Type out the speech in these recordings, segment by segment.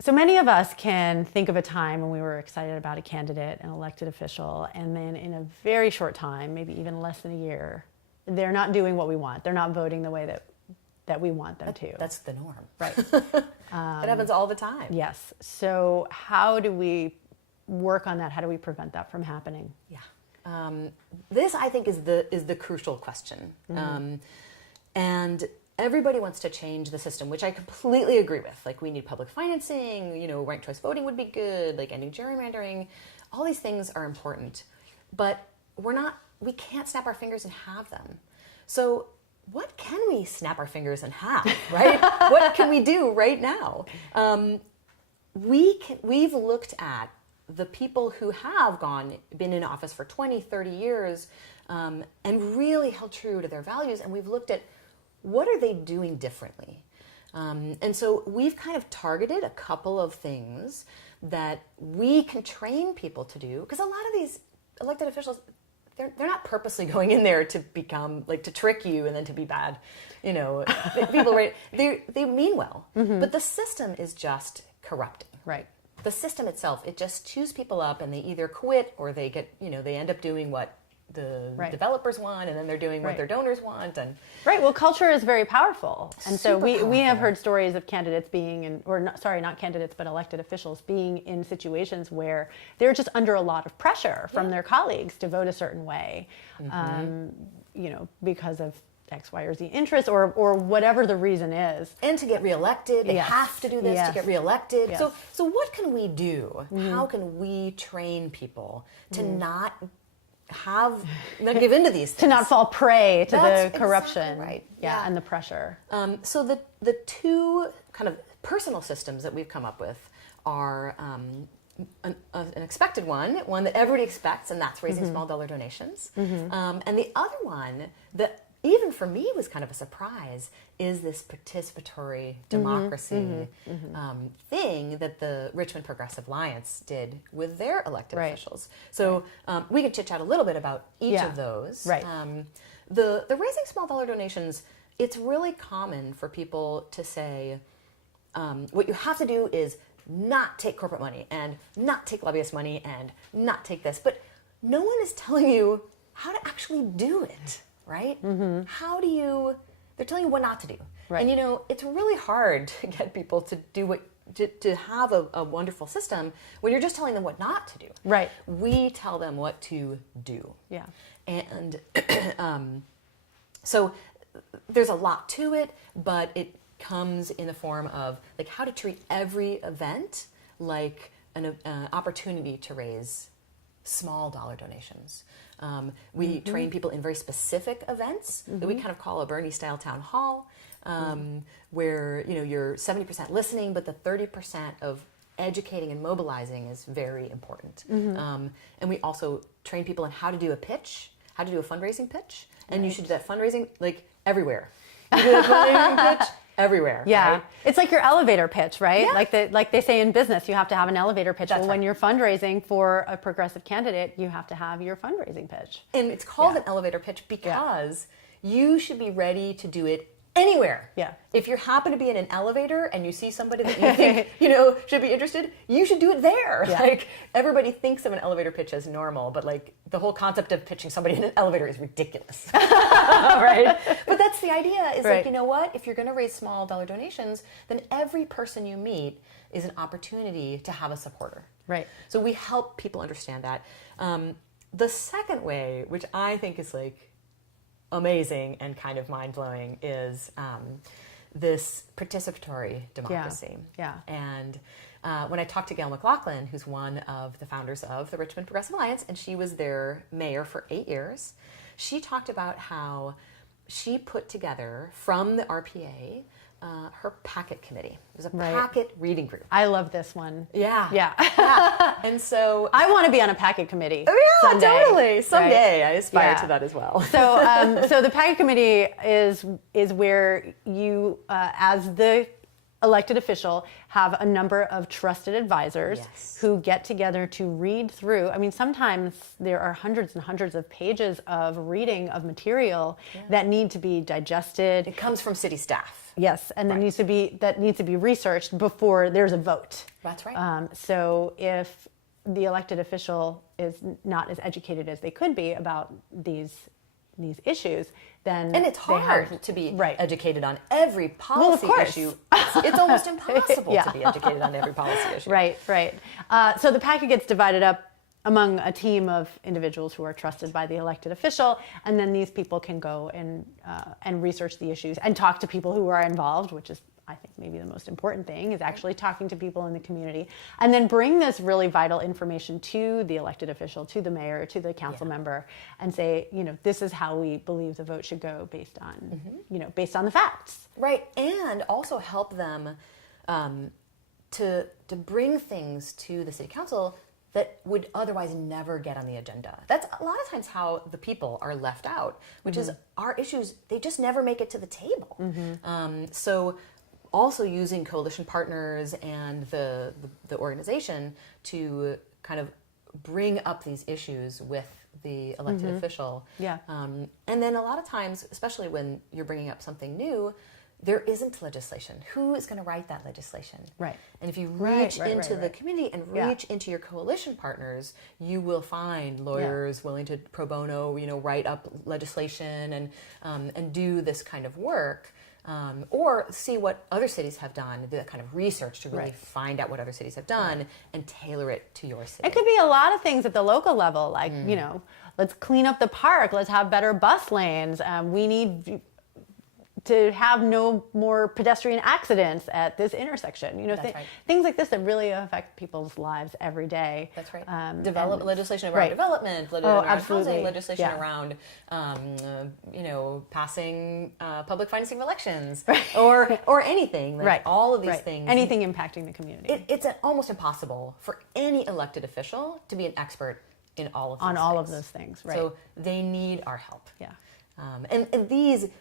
So many of us can think of a time when we were excited about a candidate, an elected official, and then in a very short time, maybe even less than a year, they're not doing what we want. They're not voting the way that we want them to. That's the norm. Right. It happens all the time. Yes. So how do we work on that? How do we prevent that from happening? Yeah. This, I think, is the crucial question. And everybody wants to change the system, which I completely agree with. Like, we need public financing, ranked choice voting would be good, like ending gerrymandering. All these things are important. But we can't snap our fingers and have them. So what can we snap our fingers and have, right? What can we do right now? We've looked at the people who have been in office for 20, 30 years and really held true to their values, and we've looked at what are they doing differently? And so we've kind of targeted a couple of things that we can train people to do, because a lot of these elected officials, they're not purposely going in there to become, like, to trick you and then to be bad. People, right? They mean well, but the system is just corrupting. Right. The system itself, it just chews people up, and they either quit or they get, they end up doing what the developers want, and then they're doing what their donors want. And right. Well, culture is very powerful, and so we have powerful. heard stories of candidates being not candidates, but elected officials being in situations where they're just under a lot of pressure from their colleagues to vote a certain way, because of X, Y, or Z interests, or whatever the reason is. And to get reelected, they have to do this to get reelected. Yes. So what can we do? How can we train people to not give into these things? To not fall prey to That's the corruption, exactly right. Yeah, and the pressure. So the two kind of personal systems that we've come up with are an expected one that everybody expects, and that's raising small dollar donations. And the other one that even for me was kind of a surprise is this participatory democracy thing that the Richmond Progressive Alliance did with their elected officials. So we could chit-chat a little bit about each of those. Right. The raising small dollar donations, it's really common for people to say, what you have to do is not take corporate money and not take lobbyist money and not take this. But no one is telling you how to actually do it. Right? They're telling you what not to do. Right. And it's really hard to get people to do to have a wonderful system when you're just telling them what not to do. Right. We tell them what to do. Yeah. And so there's a lot to it, but it comes in the form of, like, how to treat every event like an opportunity to raise small dollar donations. We train people in very specific events that we kind of call a Bernie-style town hall, where you're 70% listening, but the 30% of educating and mobilizing is very important. And we also train people in how to do a pitch, how to do a fundraising pitch, and you should do that fundraising like everywhere. You do that fundraising pitch everywhere. Yeah. Right? It's like your elevator pitch, right? Yeah. Like they say in business, you have to have an elevator pitch. That's well, when you're fundraising for a progressive candidate, you have to have your fundraising pitch. And it's called an elevator pitch because you should be ready to do it anywhere. Yeah. If you happen to be in an elevator and you see somebody that you think, should be interested, you should do it there. Yeah. Like, everybody thinks of an elevator pitch as normal, but, like, the whole concept of pitching somebody in an elevator is ridiculous. Right? But that's the idea, is like, you know what? If you're going to raise small dollar donations, then every person you meet is an opportunity to have a supporter. Right. So we help people understand that. The second way, which I think is, like, amazing and kind of mind-blowing, is this participatory democracy. Yeah. And when I talked to Gail McLaughlin, who's one of the founders of the Richmond Progressive Alliance, and she was their mayor for 8 years, she talked about how she put together from the RPA her packet committee. It was a packet reading group. I love this one. Yeah. And so I want to be on a packet committee. Oh, yeah, someday, totally. Someday. Right? I aspire to that as well. So the packet committee is where you, as the elected official, have a number of trusted advisors who get together to read through. I mean, sometimes there are hundreds and hundreds of pages of reading of material that need to be digested. It comes from city staff. Yes, and that needs to be researched before there's a vote. That's right. So if the elected official is not as educated as they could be about these issues, then and it's hard to be educated on every policy issue. It's almost impossible to be educated on every policy issue. Right. So the packet gets divided up among a team of individuals who are trusted by the elected official, and then these people can go and research the issues and talk to people who are involved, which is, I think, maybe the most important thing, is actually talking to people in the community, and then bring this really vital information to the elected official, to the mayor, to the council member, and say, this is how we believe the vote should go based on, based on the facts. Right, and also help them to bring things to the city council that would otherwise never get on the agenda. That's a lot of times how the people are left out, which is our issues, they just never make it to the table. So also using coalition partners and the organization to kind of bring up these issues with the elected official. Yeah. And then a lot of times, especially when you're bringing up something new, there isn't legislation. Who is going to write that legislation? Right. And if you reach into the community and reach into your coalition partners, you will find lawyers willing to pro bono, write up legislation and do this kind of work, or see what other cities have done, do that kind of research to really find out what other cities have dto and tailor it to your city. It could be a lot of things at the local level, like let's clean up the park, let's have better bus lanes. We need to have no more pedestrian accidents at this intersection. Things like this that really affect people's lives every day. That's right. Legislation around development, around housing, legislation around, passing public financing of elections, or anything. All of these things. Anything impacting the community. It's almost impossible for any elected official to be an expert in all of these on all of those things. Right. So they need our help. Yeah. And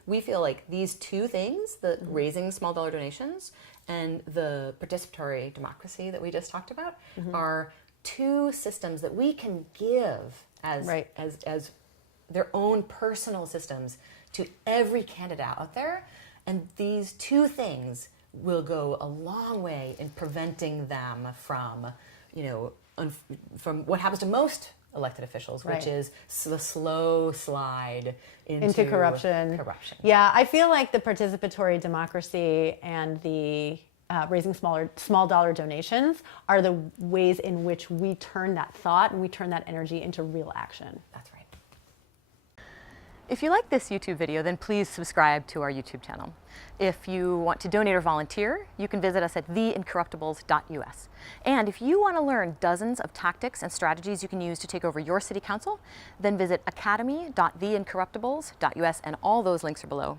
we feel like these two things, the raising small dollar donations and the participatory democracy that we just talked about, are two systems that we can give as their own personal systems to every candidate out there. And these two things will go a long way in preventing them from, from what happens to most elected officials, which is the slow slide into corruption. Yeah, I feel like the participatory democracy and the raising small dollar donations are the ways in which we turn that thought and we turn that energy into real action. That's right. If you like this YouTube video, then please subscribe to our YouTube channel. If you want to donate or volunteer, you can visit us at theincorruptibles.us. And if you want to learn dozens of tactics and strategies you can use to take over your city council, then visit academy.theincorruptibles.us, and all those links are below.